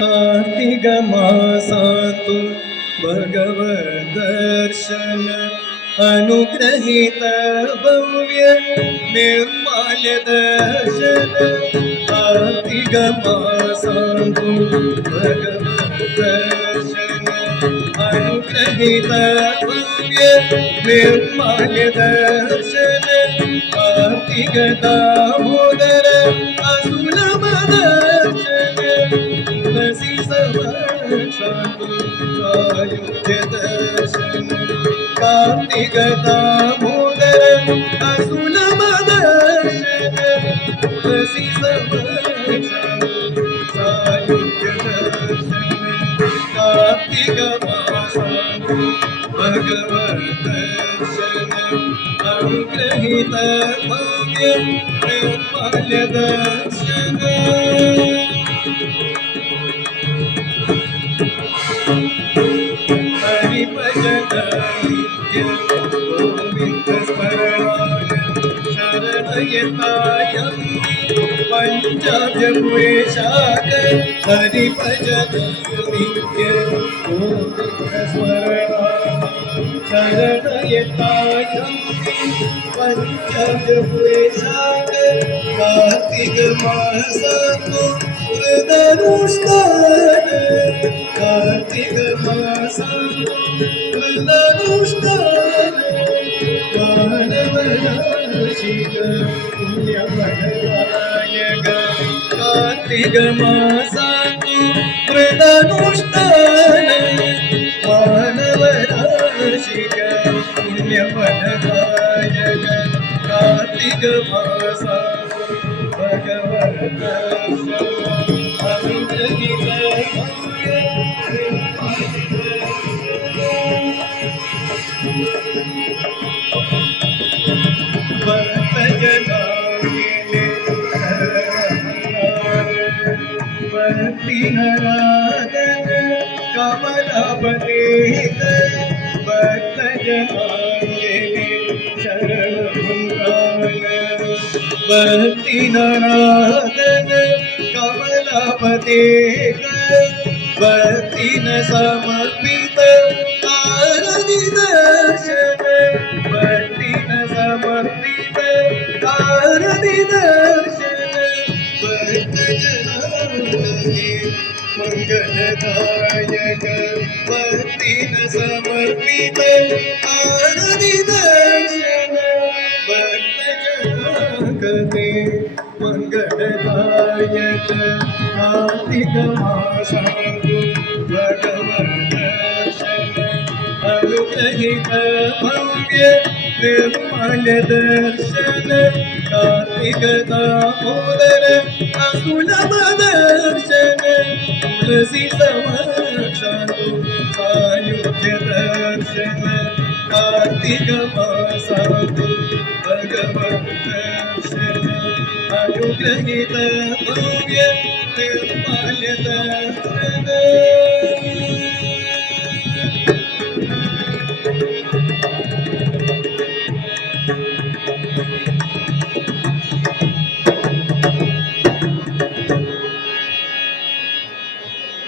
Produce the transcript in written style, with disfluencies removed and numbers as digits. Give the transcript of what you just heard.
कार्तिक मासातु भगवद् दर्शन अनुग्रहित भव्य निर्माल्य दर्शन कार्तिक मासातु भगवद् दर्शन अनुग्रहित भव्य निर्माल्य दर्शन कार्तिक दामोदर असुलभ दर्शन तुलसी समक्षायुज्य दर्शन कार्तिक दामोदर असुलभ दर्शन तुलसी समक्षायुज्य दर्शन कार्तिक मासातु भगवद् दर्शन अनुग्रहित भव्य निर्मल दर्शन हरि भजन नित्य गोविंद स्मरणाय शरणयताय पंचाभ्यपुरेशाय हरि भजन नित्य गोविंद स्मरणाय शरणयताय पंचाभ्यपुरेशाय कार्तिक मासातु कृतनुष्ठान कार्तिक मासातु कृतनुष्ठान मानवराशिक पुण्यफलदायक कार्तिक मासातु कृतनुष्ठान मानवराशिक पुण्यफलदायक कार्तिक मासातु भगवद् दर्शन अनुग्रहित भक्तजनागिने भक्तिनराधन कमलापतेत भक्तजनागिने शरणभुङ्गाय भक्तिनराधन कमलापतेत भक्तिन समर्पित आरती दर्शन भक्तिन समर्पित आरती दर्शन भक्तजनांगे मंगलदायक भक्तिन समर्पित आरती दर्शन भक्तजनांगे मंगलदायक कार्तिक मासातु भगवद् दर्शन अनुग्रहित भव्य निर्मल दर्शन कार्तिक दामोदर असुलभ दर्शन तुलसी समक्षातु सायुज्य दर्शन कार्तिक मासातु भगवद् दर्शन अनुग्रहित भव्य निर्मल दर्शन